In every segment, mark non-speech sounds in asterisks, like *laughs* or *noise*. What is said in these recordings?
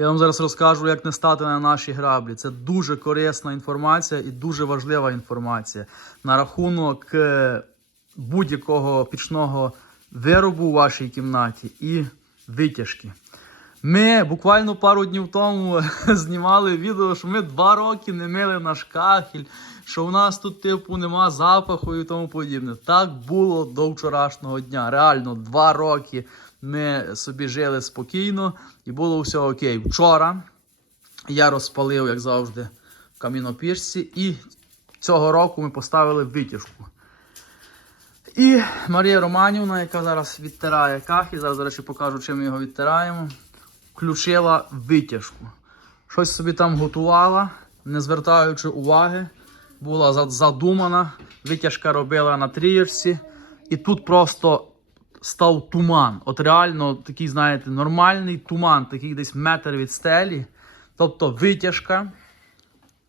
Я вам зараз розкажу, як не стати на наші граблі. Це дуже корисна інформація і дуже важлива інформація на рахунок е, будь-якого пічного виробу у вашій кімнаті і витяжки. Ми буквально пару днів тому *laughs* знімали відео, що ми два роки не мили наш кахель, що у нас тут, типу, нема запаху і тому подібне. Так було до вчорашнього дня. Реально, два роки ми собі жили спокійно і було все окей. Вчора я розпалив, як завжди, в камінопішці, і цього року ми поставили витяжку. І Марія Романівна, яка зараз відтирає кахель, зараз, до речі, покажу, чим ми його відтираємо, включила витяжку. Щось собі там готувала, не звертаючи уваги, була задумана, витяжка робила на трієчці, і тут просто став туман. От реально такий, знаєте, нормальний туман, такий десь метр від стелі. Тобто витяжка,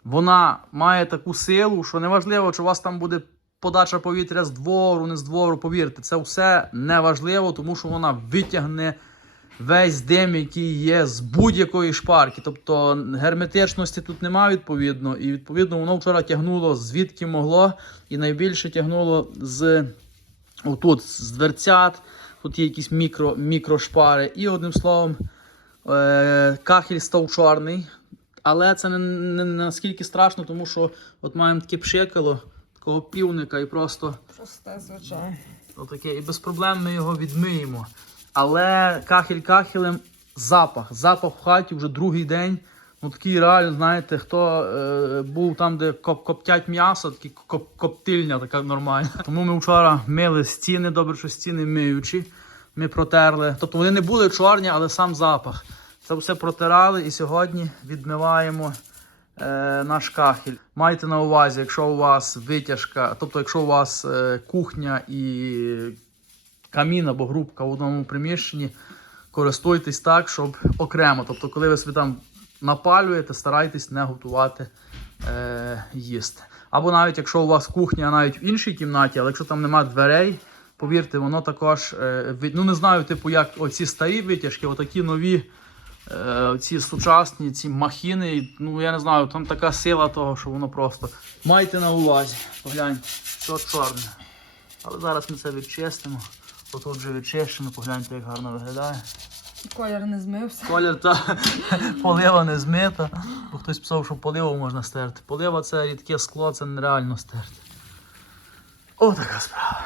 вона має таку силу, що неважливо, чи у вас там буде подача повітря з двору, не з двору. Повірте, це все неважливо, тому що вона витягне весь дим, який є з будь-якої шпарки. Тобто герметичності тут немає відповідно. І відповідно воно вчора тягнуло звідки могло, і найбільше тягнуло з отут, з дверцят. Тут є якісь мікро, мікрошпари. І одним словом, е, кахель став чорний. Але це не, не, не наскільки страшно, тому що от маємо таке пшикало, такого півника, і просто Просте, звичайно. отаке, і без проблем ми його відмиємо. Але кахель кахелем запах. Запах в хаті вже другий день. Ну такий реально, знаєте, хто е, був там, де коп, коптять м'ясо, такий коп, коптильня така нормальна. *laughs* Тому ми вчора мили стіни, добре, що стіни миючі. Ми протерли. Тобто вони не були чорні, але сам запах. Це все протирали і сьогодні відмиваємо е, наш кахель. Майте на увазі, якщо у вас витяжка, тобто якщо у вас е, кухня і камін або грубка в одному приміщенні, користуйтесь так, щоб окремо. Тобто, коли ви собі там напалюєте, старайтесь не готувати е, їсти. Або навіть якщо у вас кухня навіть в іншій кімнаті, але якщо там немає дверей, повірте, воно також, е, від- ну не знаю, типу, як оці старі витяжки, отакі нові. Е, ці сучасні, ці махіни, ну я не знаю, там така сила того, що воно просто. Майте на увазі, погляньте, все чорне. Але зараз ми це відчистимо. Отут вже відчищено, погляньте, як гарно виглядає. Колір не змився. Колір та *laughs* полива не змита, бо хтось писав, що поливу можна стерти. Полива це рідке скло, це нереально стерти. О, така справа.